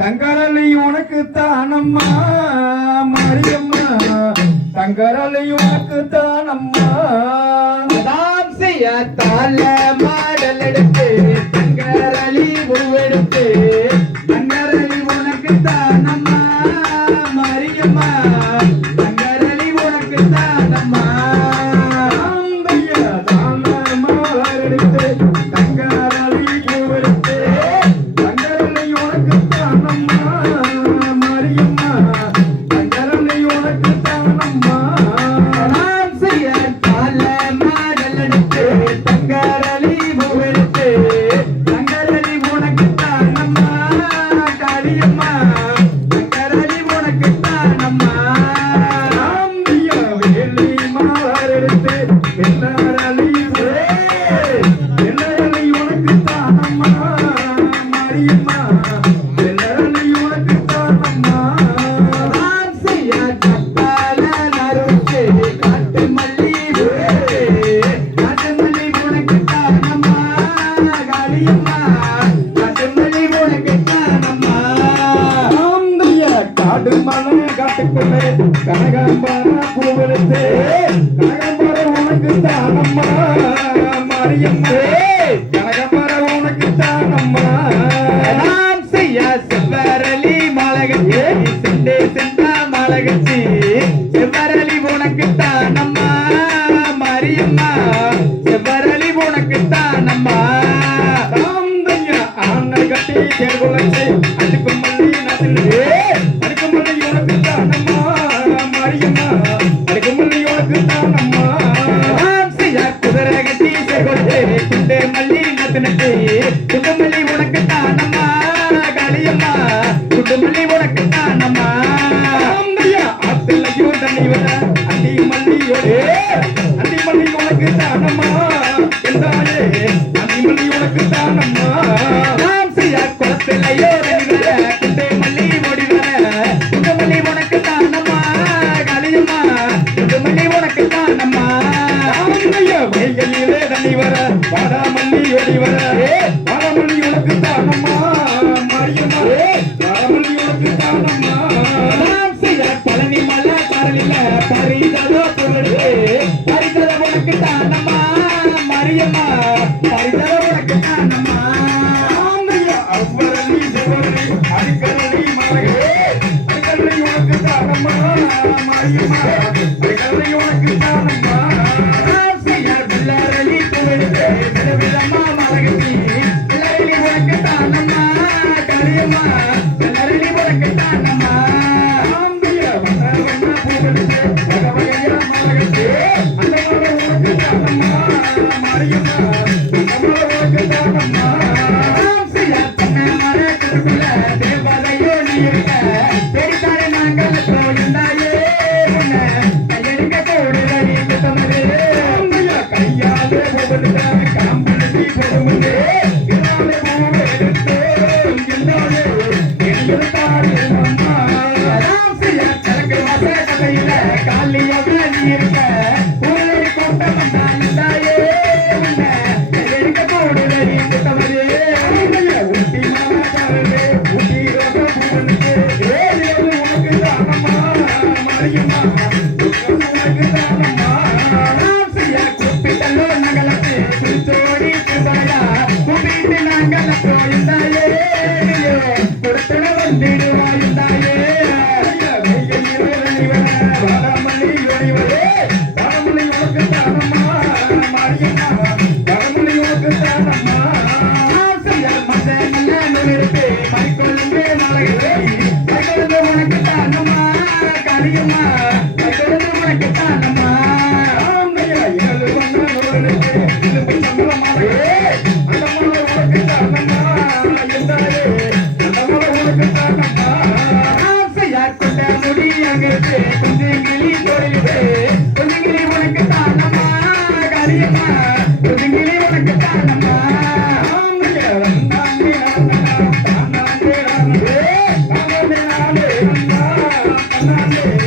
தங்கரலி உனக்கு தானம்மா மரியம்மா தங்கரலி உனக்கு தானம்மா தாம் செய்ய தால மாடல் எடுத்து தங்கரலி பூவெடுத்து தங்கரலி உனக்கு தானம்மா மரியம்மா தங்கரலி உனக்கு தானம்மா கனகாம்பர பூவெடுத்து கனகாம்பர உனக்கு தானம்மா மரியம்மா கனகாம்பர உனக்கு தானம்மா நாம் செய்ய செவ்வரளி மாலகச்சி செண்டே செண்டா மாலகச்சி செவ்வரளி உனக்கு தானம்மா மரியம்மா செவ்வரளி உனக்கு தானம்மா ஆண்ணை கட்டி கேள்குலச்சி அதுக்கு மல்லி நதில் அதுக்கு மல்லி உனக்கு தானம்மா மரியம்மா அதுக்கு மல்லி உனக்கு தானம்மா குதிரை கட்டி சேர்கொண்டு குண்டே மல்லி நத்தினட்டி குண்டு மல்லி உனக்கு தானம்மா காளியம்மா குண்டு மல்லி உனக்கு தானம்மா ஆத்திலையும் தண்ணி வர அண்டி மல்லியோடு அண்டி மல்லி உனக்கு தானம்மா என்றாயே அண்டி மல்லி உனக்கு தானம்மா நாம் செய்ய குளத்திலையோ வர குண்டே மல்லி ஓடி வர குண்டு மல்லி உனக்கு தானம்மா காளியம்மா குண்டு மல்லி உனக்கு தானம்மா வைகையிலே தண்ணி வர வாடாமல்லி ஓடி வர வாடாமல்லி உனக்கு தானம்மா மரியம்மா வாடாமல்லி உனக்கு தானம்மா நாம் செய்ய பழனி மலை பரலில பரிதலோ பொருளே பரிதல உனக்கு தானம்மா மரியம்மா பரிதல உனக்கு தானம்மா அவ்வரளி செவரளி அடிக்கரளி மலகே அடிக்கரளி உனக்கு தானம்மா மரியம்மா அடிக்கரளி உனக்கு தானம்மா விதவிதமா மலகத்தி எல்லாரிலி உனக்கு தானம்மா காளியம்மா எல்லாரிலி உனக்கு தானம்மா வகவகையா மலகத்தி அந்த மலை உனக்கு தானம்மா மரியம்மா அந்த மலை உனக்கு தானம்மா தேவதையோ நீ இருக்க பெரிதாரே நாங்கள் இருந்தாயே உன்னை கையெடுக்க போடுதடி குத்தமது கையாலே போடுதான காம்புடி போடுமுதே இனாலே போடு எடுத்து இன்னாலே எடுத்தாரு அம்மா அதான் செய்ய கலக்கு வாச கதையில காலியோட நீ இருக்க ஊரை கொண்ட வந்தாயே உன்னை கையெடுக்க போடுதடி குத்தமது ஊட்டி மாதாரே ஊட்டி ரோக பூவனுக்கு ஏறியது உனக்கு தானம்மா மரியம்மா உனக்கு தானம்மா கூப்பிட்டல்லோ நகலத்து குறிச்சோடி திருத்தலையா கூப்பிட்டு நாங்கள் போயிருந்தாயே கொடுத்துட வந்துடுவாயிருந்தாயே வாடாமல்லி ஓடிவரே வாடாமல்லி உனக்கு தானம்மா மரியம்மா வாடாமல்லி உனக்கு தானம்மா நல்ல நூலிருக்கு மறிக்கொழுந்து நாளைகளே மறிக்கொழுந்து உனக்கு தானம்மா காளியம்மா மறிக்கொழுந்து உனக்கு தானம்மா கொண்ட முடி அங்கிருந்து நானே